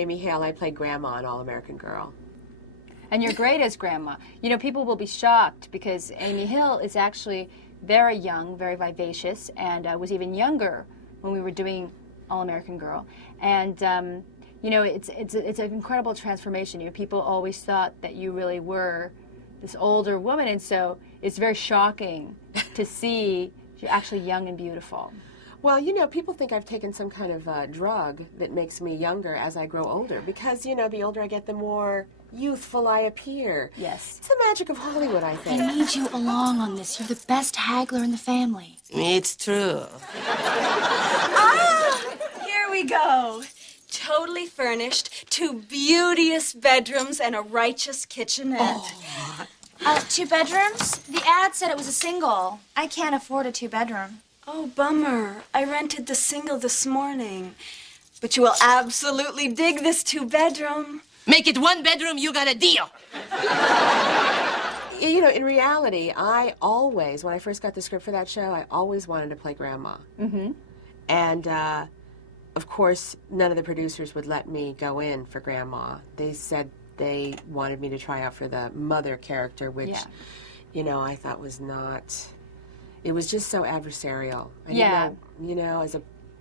Amy Hale. I play Grandma in All American Girl. And you're great as Grandma. You know, people will be shocked because Amy Hill is actually very young, very vivacious, and was even younger when we were doing All American Girl. And you know, it's an incredible transformation. You know, people always thought that you really were this older woman, and so it's very shocking to see you're actually young and beautiful. Well, you know, people think I've taken some kind of drug that makes me younger as I grow older, because, you know, the older I get, the more youthful I appear. Yes. It's the magic of Hollywood, I think. I need you along on this. You're the best haggler in the family. It's true. Ah! Here we go. Totally furnished, 2 beauteous bedrooms, and a righteous kitchenette. Oh. 2 bedrooms? The ad said it was a single. I can't afford a 2-bedroom. Oh, bummer. I rented the single this morning. But you will absolutely dig this 2-bedroom. Make it 1 bedroom, you got a deal. You know, in reality, I always, when I first got the script for that show, I always wanted to play Grandma. Mm-hmm. And, of course, none of the producers would let me go in for Grandma. They said they wanted me to try out for the mother character, which, you know, I thought was not... It was just so adversarial. I didn't know, you know, as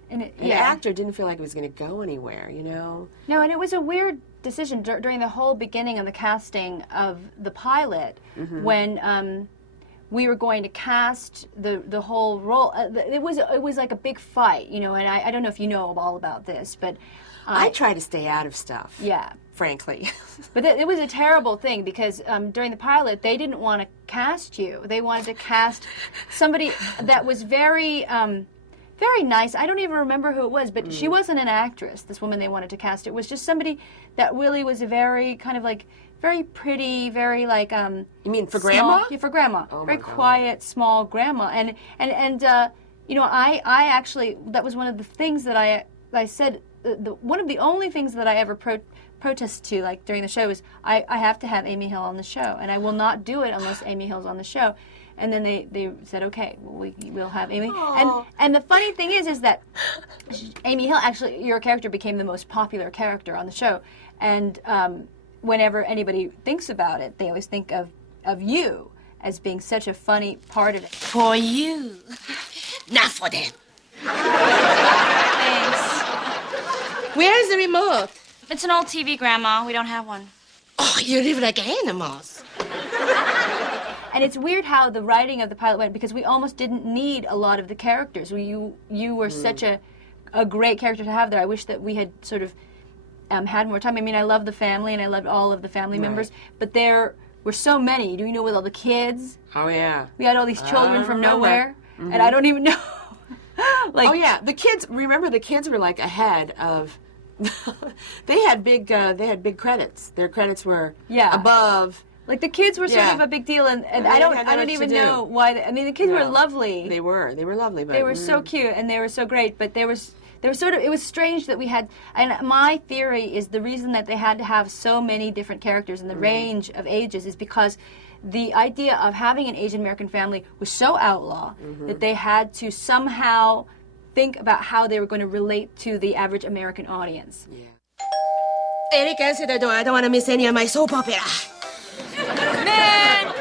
an actor, didn't feel like it was going to go anywhere, you know? No, and it was a weird decision during the whole beginning of the casting of the pilot, when we were going to cast the whole role. It was like a big fight, you know, and I don't know if you know all about this, but... I try to stay out of stuff. Yeah. Frankly. But it was a terrible thing because during the pilot, they didn't want to cast you. They wanted to cast somebody that was very, very nice. I don't even remember who it was, but she wasn't an actress, this woman they wanted to cast. It was just somebody that really was a very kind of like, very pretty, very like... You mean for small, Grandma? Yeah, for Grandma. Oh, very my God. quiet, small Grandma. And you know, I actually, that was one of the things that I said, one of the only things that I ever protest to, like during the show, is I have to have Amy Hill on the show, and I will not do it unless Amy Hill's on the show. And then they said, okay, well, we'll have Amy. And the funny thing is that Amy Hill, actually, your character became the most popular character on the show. And whenever anybody thinks about it, they always think of you as being such a funny part of it. For you, not for them. Thanks. Where's the remote? It's an old TV, Grandma. We don't have one. Oh, you live like animals. And it's weird how the writing of the pilot went, because we almost didn't need a lot of the characters. You were such a great character to have there. I wish that we had sort of had more time. I mean, I love the family, and I loved all of the family members, but there were so many. Do you know, with all the kids? Oh, yeah. We had all these children from nowhere, and I don't even know. Like, oh, yeah. The kids, remember, the kids were like ahead of... they had big credits. Their credits were above. Like, the kids were sort of a big deal, and I don't even know why. I mean, the kids were lovely. They were lovely, but they were so cute, and they were so great. But there was sort of, it was strange that we had. And my theory is the reason that they had to have so many different characters in the range of ages is because the idea of having an Asian American family was so outlaw that they had to somehow think about how they were going to relate to the average American audience. Yeah. Eric, answer the door. I don't want to miss any of my soap opera. Man!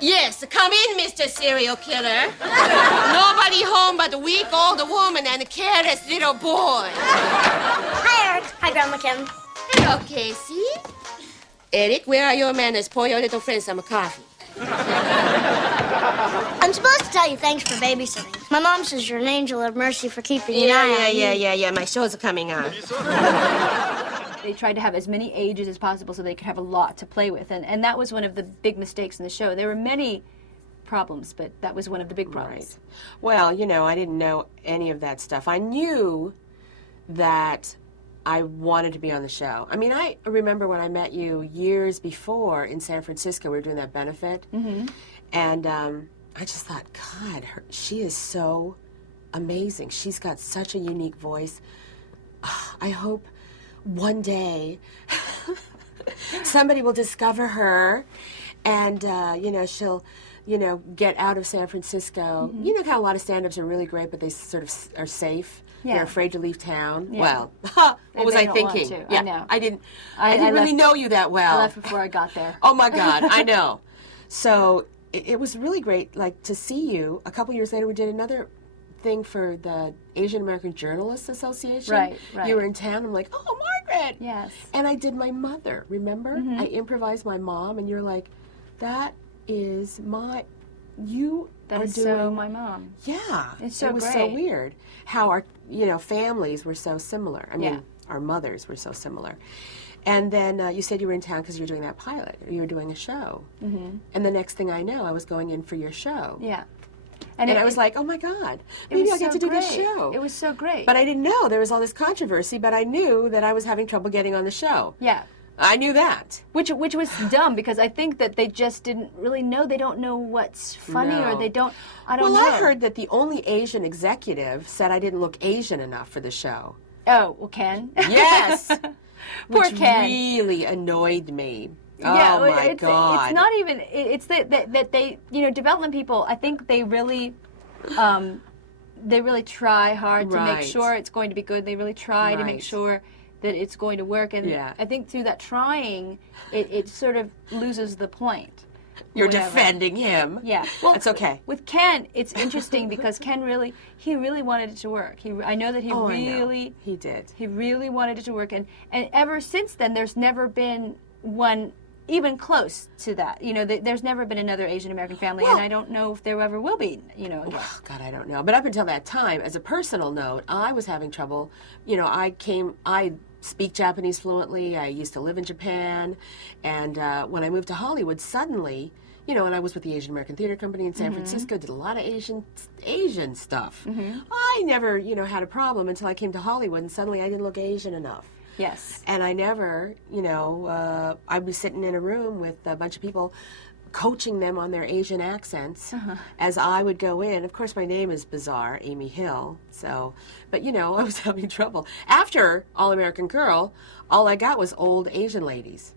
Yes, come in, Mr. Serial Killer. Nobody home but a weak old woman and a careless little boy. Hi, Eric. Hi, Grandma Kim. Hello, Casey. Eric, where are your manners? Pour your little friend some coffee. I'm supposed to tell you thanks for babysitting. My mom says you're an angel of mercy for keeping an eye on me. Yeah. My shows are coming on. They tried to have as many ages as possible so they could have a lot to play with. And that was one of the big mistakes in the show. There were many problems, but that was one of the big problems. Right. Well, you know, I didn't know any of that stuff. I knew that I wanted to be on the show. I mean, I remember when I met you years before in San Francisco. We were doing that benefit. And I just thought, God, she is so amazing. She's got such a unique voice. I hope one day somebody will discover her and, you know, she'll, you know, get out of San Francisco. You know how a lot of stand-ups are really great, but they sort of are safe. Yeah. They're afraid to leave town. Yeah. What was They I don't want thinking? to. I know. I didn't I really left- know you that well. I left before I got there. Oh my God, I know. So it was really great, like, to see you. A couple years later, we did another thing for the Asian American Journalists Association. Right. You were in town. I'm like, oh, Margaret. Yes. And I did my mother. Remember? I improvised my mom, and you're like, that is my. You That are is doing. so my mom. Yeah. It's so It was so great. weird how our families were so similar. I mean, Yeah. our mothers were so similar. And then you said you were in town because you were doing that pilot. Or you were doing a show. Mm-hmm. And the next thing I know, I was going in for your show. Yeah. And I was like, oh my God, it maybe was I'll get so to do great. this show. It was so great. But I didn't know there was all this controversy, but I knew that I was having trouble getting on the show. yeah. I knew that. Which was dumb because I think that they just didn't really know. They don't know what's funny or No. they don't. I don't Well, know. I heard that the only Asian executive said I didn't look Asian enough for the show. Oh, well, Ken. Yes. Poor Which Ken. really annoyed me. Yeah, Oh my God. It's not even. It's that they, development people. I think they really try hard to make Right. sure it's going to be good. They really try to make Right. sure that it's going to work. And Yeah. I think through that trying, it sort of loses the point. You're Whatever. defending him. Yeah, well, It's okay. With Ken, it's interesting because Ken really wanted it to work. I know that he Oh, I know. really He did. he really wanted it to work, and ever since then, there's never been one even close to that. There's never been another Asian American family, Well- and I don't know if there ever will be. Again. Oh, God, I don't know. But up until that time, as a personal note, I was having trouble. I speak Japanese fluently. I used to live in Japan. And when I moved to Hollywood, suddenly, and I was with the Asian American Theater Company in San Francisco, did a lot of Asian stuff. I never, had a problem until I came to Hollywood, and suddenly I didn't look Asian enough. Yes. And I never, I'd be sitting in a room with a bunch of people coaching them on their Asian accents as I would go in. Of course, my name is bizarre, Amy Hill. So, but I was having trouble. After All American Girl, all I got was old Asian ladies.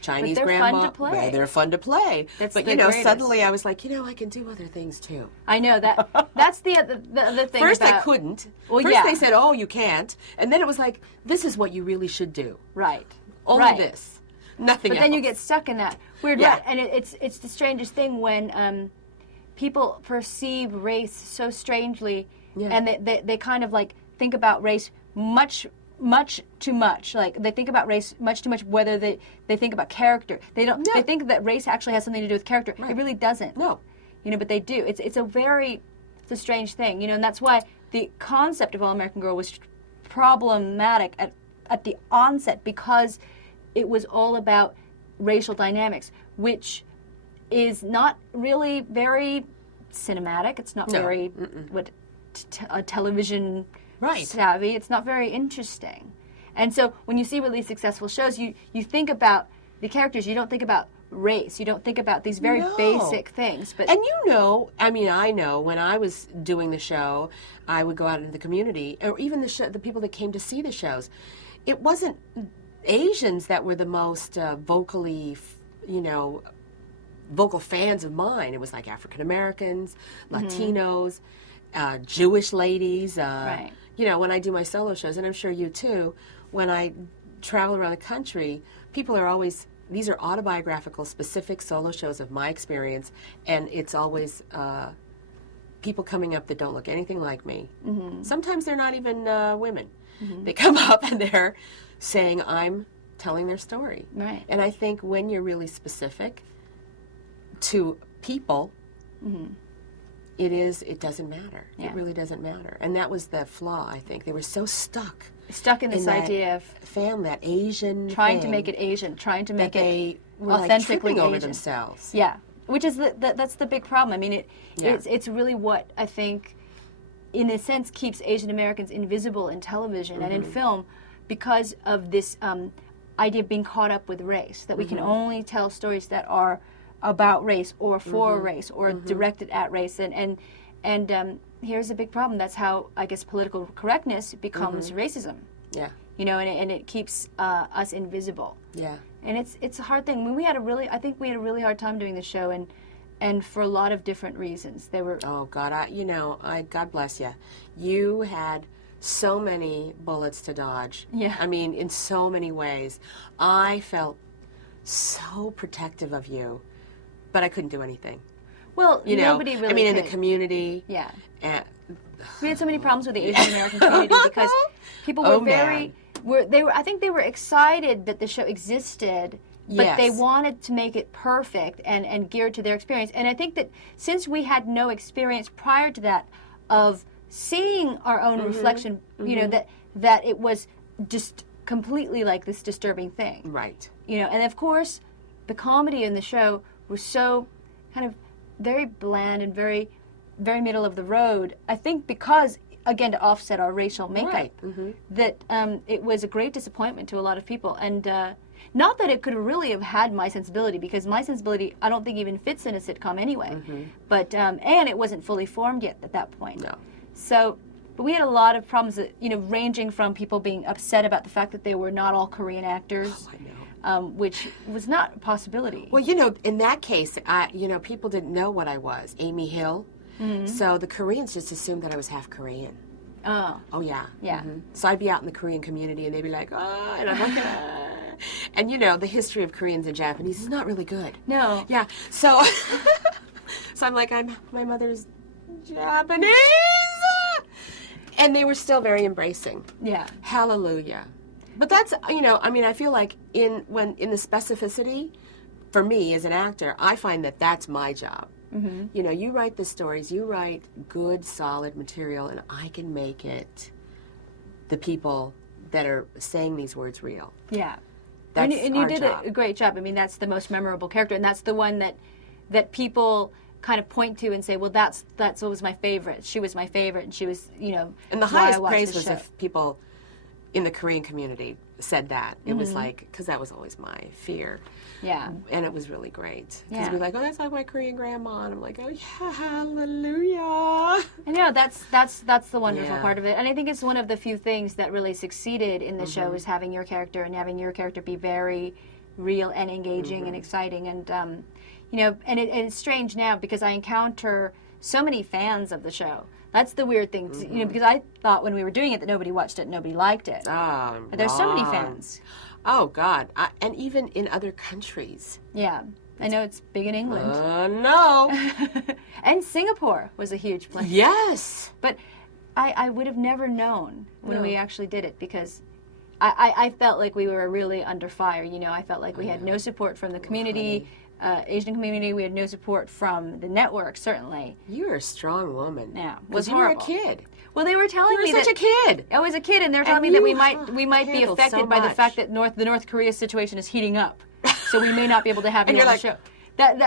Chinese they're grandma. fun to play. Well, they're fun to play. That's but the greatest. suddenly I was like, I can do other things too. I know that. That's the other thing. First, I about, couldn't. Well, First, yeah. they said, "Oh, you can't," and then it was like, "This is what you really should do. Right. Only right. this, nothing But else." then you get stuck in that weird Yeah. rut, and it's the strangest thing when people perceive race so strangely, Yeah. and they kind of like think about race much too much. Like they think about race much too much. Whether they think about character, they don't. No. They think that race actually has something to do with character. Right. It really doesn't. No. But they do. It's a strange thing. And that's why the concept of All American Girl was problematic at the onset, because it was all about racial dynamics, which is not really very cinematic. It's not No. very television Right. savvy. It's not very interesting. And so when you see really successful shows, you think about the characters. You don't think about race. You don't think about these very No. basic things. But And I know when I was doing the show, I would go out into the community, or even the people that came to see the shows. It wasn't Asians that were the most vocal fans of mine. It was like African Americans, Latinos, Jewish ladies. Right. When I do my solo shows, and I'm sure you too, when I travel around the country, people are always, these are autobiographical, specific solo shows of my experience, and it's always people coming up that don't look anything like me. Sometimes they're not even women. They come up and they're saying, I'm telling their story. Right. And I think when you're really specific to people, it doesn't matter. Yeah. It really doesn't matter. And that was the flaw, I think. They were so stuck stuck in this that idea of that Asian trying to thing, make it Asian, trying to that make they it were like authentically tripping over Asian. themselves. Yeah, which is that's the big problem. I mean, Yeah. it's really what I think, in a sense, keeps Asian Americans invisible in television and in film, because of this idea of being caught up with race. That we can only tell stories that are about race or for race or directed at race, and here's a big problem. That's how, I guess, political correctness becomes racism. Yeah. And it keeps us invisible. Yeah. And it's a hard thing. I mean, I think we had a really hard time doing the show, and and for a lot of different reasons. They were Oh God, God bless you. You had so many bullets to dodge. Yeah. I mean, in so many ways. I felt so protective of you, but I couldn't do anything. well, You know, nobody really I mean, in the could. community. Yeah. And, We had so many problems with the Asian American community because people were Oh, very I think they were excited that the show existed, but they Yes. wanted to make it perfect and geared to their experience. And I think that since we had no experience prior to that of seeing our own reflection, you know, that it was just completely like this disturbing thing. right. You know, and of course the comedy in the show was so kind of very bland and very middle of the road. I think because, again, to offset our racial makeup, Right. that it was a great disappointment to a lot of people. And not that it could really have had my sensibility, because my sensibility I don't think even fits in a sitcom anyway. But and it wasn't fully formed yet at that point. No. So, but we had a lot of problems that, you know, ranging from people being upset about the fact that they were not all Korean actors. I know. Which was not a possibility. Well, you know, in that case, people didn't know what I was, Amy Hill. So the Koreans just assumed that I was half Korean. Oh, Oh, yeah. yeah. So I'd be out in the Korean community, and they'd be like, oh, and I'm like, ah. And, you know, the history of Koreans and Japanese is not really good. No. Yeah, so, so I'm like, my mother's Japanese. And they were still very embracing. Yeah. Hallelujah. But that's, you know, I mean, I feel like in the specificity, for me as an actor, I find that that's my job. You know, you write the stories, you write good, solid material, and I can make it the people that are saying these words real. Yeah. That's and you our did job. a great job. I mean, that's the most memorable character, and that's the one that people kind of point to and say, well, that's what was my favorite. She was my favorite, and she was, you know, And the why I highest watched praise the was show. if people in the Korean community said that. It was like, because that was always my fear. Yeah. And it was really great. Because Yeah. we're like, oh, that's like my Korean grandma. And I'm like, oh, yeah, hallelujah. And that's the wonderful Yeah. part of it. And I think it's one of the few things that really succeeded in the Mm-hmm. show is having your character and having your character be very real and engaging Mm-hmm. and exciting. And, you know, and it's strange now because I encounter so many fans of the show. That's the weird thing, you Mm-hmm. know, because I thought when we were doing it that nobody watched it, nobody liked it. Oh, But there's so many wrong. fans. Oh, God. And even in other countries. Yeah. I know it's big in England. No. And Singapore was a huge place. Yes. But I would have never known when No. we actually did it because I felt like we were really under fire. You know, I felt like we had no support from the community, Asian community. We had no support from the network, certainly. You're a strong woman. Yeah, 'Cause was you were a horrible. kid. Well, they were telling You were me such that a kid. I was a kid, and they're telling And me that you we might be handled affected so by the much. fact that the North Korea situation is heating up, so we may not be able to have And you on you're the like- show. That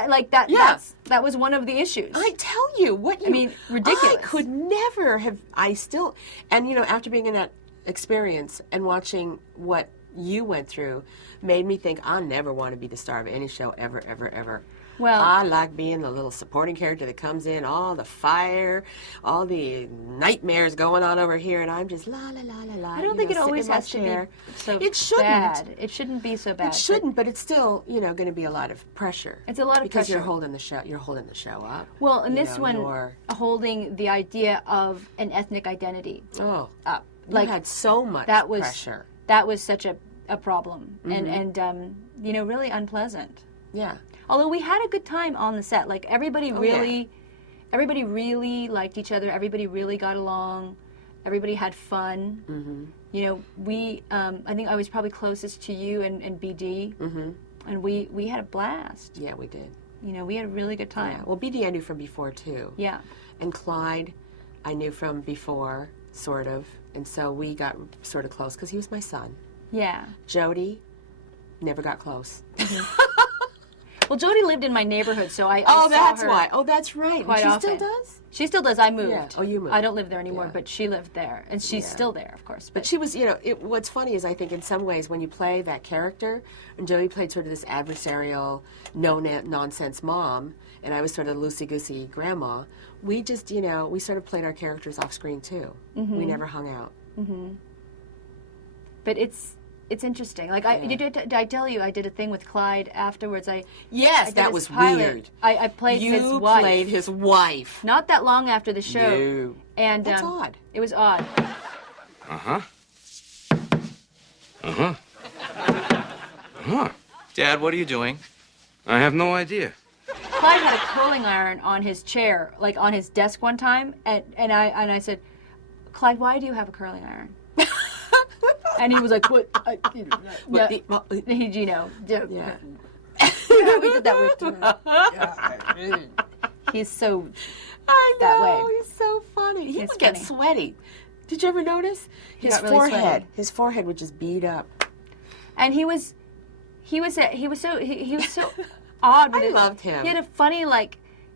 Yeah. that was one of the issues. I tell you, what you... I mean, ridiculous. I could never have... And, you know, after being in that experience and watching what you went through, made me think I'll never want to be the star of any show ever, ever, ever. Well- I like being the little supporting character that comes in, all the fire, all the nightmares going on over here, and I'm just la la la la la. I don't think it always has to be so It shouldn't. bad. It shouldn't be so bad. It shouldn't, but it's still, you know, going to be a lot of pressure. It's a lot of because you're pressure. holding the show. You're holding the show up. Well, and You this know, one you're- holding the idea of an ethnic identity Oh, up. you had so much that was pressure. that was such a problem Mm-hmm. and you know, really unpleasant. Yeah. Although we had a good time on the set, like everybody Oh, really liked each other. Everybody really got along. Everybody had fun. Mm-hmm. You know, we I think I was probably closest to you and BD, and we had a blast. Yeah, we did. You know, we had a really good Yeah. time. Well, BD I knew from before too. Yeah. And Clyde, I knew from before, sort of, and so we got sort of close because he was my son. Yeah. Jody, never got close. Well, Jody lived in my neighborhood, so I Oh, saw that's her why. Oh, that's right. quite she often. still does? She still does. I moved. Yeah. Oh, you moved. I don't live there anymore, Yeah. but she lived there, and she's Yeah. still there, of course. But she was, you know, what's funny is I think in some ways when you play that character, and Jody played sort of this adversarial, no-nonsense mom, and I was sort of loosey-goosey grandma, we just, you know, we sort of played our characters off screen too. We never hung out. But it's it's interesting. Like did I tell you I did a thing with Clyde afterwards? Yes, did that his was pilot. weird. I played his You wife. played his wife. Not that long after the show. No. And That's odd. It was odd. Dad, what are you doing? I have no idea. Clyde had a curling iron on his chair, like on his desk one time, and I said, Clyde, why do you have a curling iron? And he was like, what? Yeah. Yeah. We did that with He's so that way. He's so funny. He He's would get funny. sweaty. Did you ever notice? His got really forehead. sweaty. His forehead would just beat up. And he was so odd. With I it. loved him. He had a funny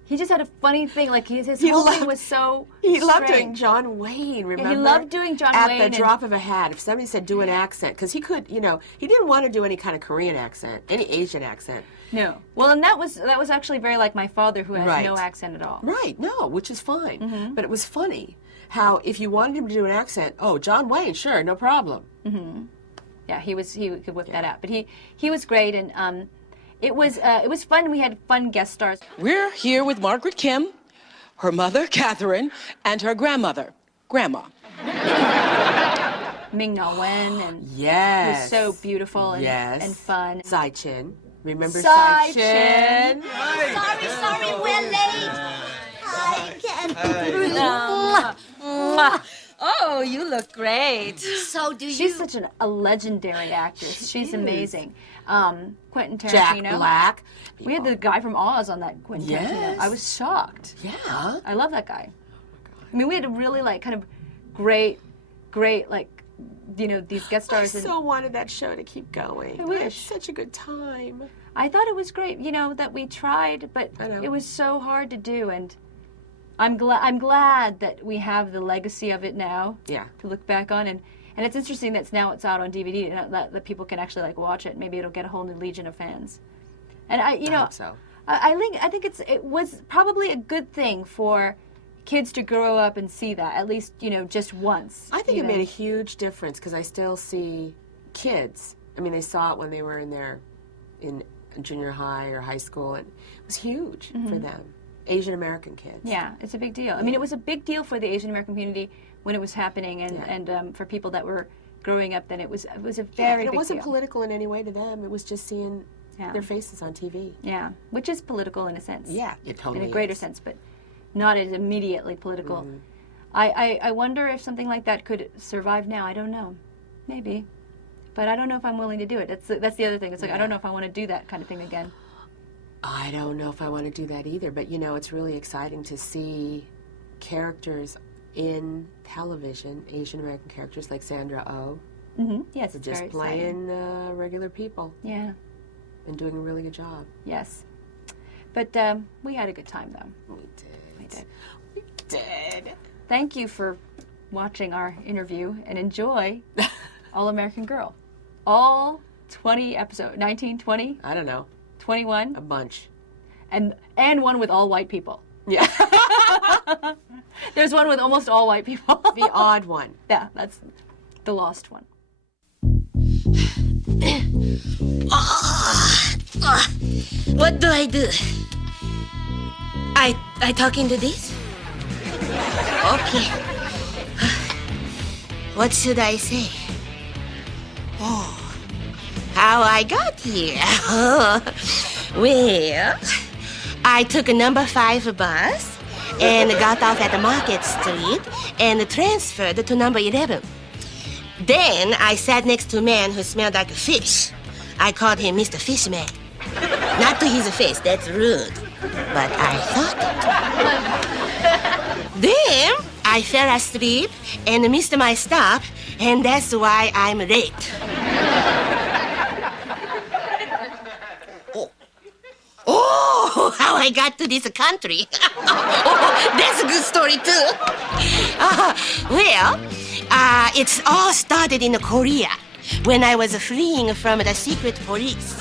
he just had a funny thing. Like his He whole loved- thing was so. He loved doing strange. John Wayne, remember? loved doing John At Wayne the and- drop of a hat. If somebody said do an accent, because he could, he didn't want to do any kind of Korean accent, any Asian accent. No. Well, and that was actually very like my father, who has Right. no accent at all. Right, no, which is fine. Mm-hmm. But it was funny how if you wanted him to do an accent, oh, John Wayne, sure, no problem. Yeah, he could whip that out. But he was great, and it was fun. We had fun guest stars. We're here with Margaret Kim, her mother, Catherine, and her grandmother, Grandma. Ming Na Wen, and Yes. he was so beautiful and Yes. and fun. Sai Chin. Remember Sai Sai Chin? Sorry, we're late. Hi, Ken. Oh, you look great. So do you. She's such a legendary actress. She's amazing. Quentin Jack Tarantino. Black. We had the guy from Oz on that Quentin Yes. Tarantino. I was shocked. Yeah. I love that guy. I mean, we had a really kind of great these guest I stars. so wanted that show to keep going. I We had wish. such a good time. I thought it was great, that we tried, but I know. it was so hard to do, and I'm glad that we have the legacy of it now Yeah. to look back on, and it's interesting that it's out on DVD, and that people can actually watch it. Maybe it'll get a whole new legion of fans. And I hope so. I think it was probably a good thing for kids to grow up and see that at least just once. I think it even. made a huge difference because I still see kids. I mean, they saw it when they were in junior high or high school, and it was huge for them. Asian American kids. Yeah, it's a big deal. I mean, it was a big deal for the Asian American community when it was happening, and for people that were growing up, then it was a very and it big wasn't deal. political in any way to them. It was just seeing Yeah. their faces on TV. Yeah, which is political in a sense. Yeah, it totally in a greater is. sense, but not as immediately political. Mm-hmm. I wonder if something like that could survive now. I don't know, maybe, but I don't know if I'm willing to do it. That's the other thing. It's like I don't know if I want to do that kind of thing again. I don't know if I want to do that either, but it's really exciting to see characters in television, Asian American characters like Sandra Oh, Yes, it's just very exciting. playing regular people Yeah. and doing a really good job. Yes. But we had a good time though. We did. We did. We did. Thank you for watching our interview and enjoy All American Girl. All 20 episodes, 19, 20, I don't know. 21, A bunch. and one with all white people. Yeah. There's one with almost all white people. The odd one. Yeah, that's the lost one. What do? I talk into this? Okay. What should I say? Oh, how I got here? Well, I took a number 5 bus and got off at the Market Street and transferred to number 11. Then I sat next to a man who smelled like a fish. I called him Mr. Fishman. Not to his face, that's rude. But I thought it. Then I fell asleep and missed my stop, and that's why I'm late. Oh, how I got to this country. That's a good story, too. It's all started in Korea when I was fleeing from the secret police.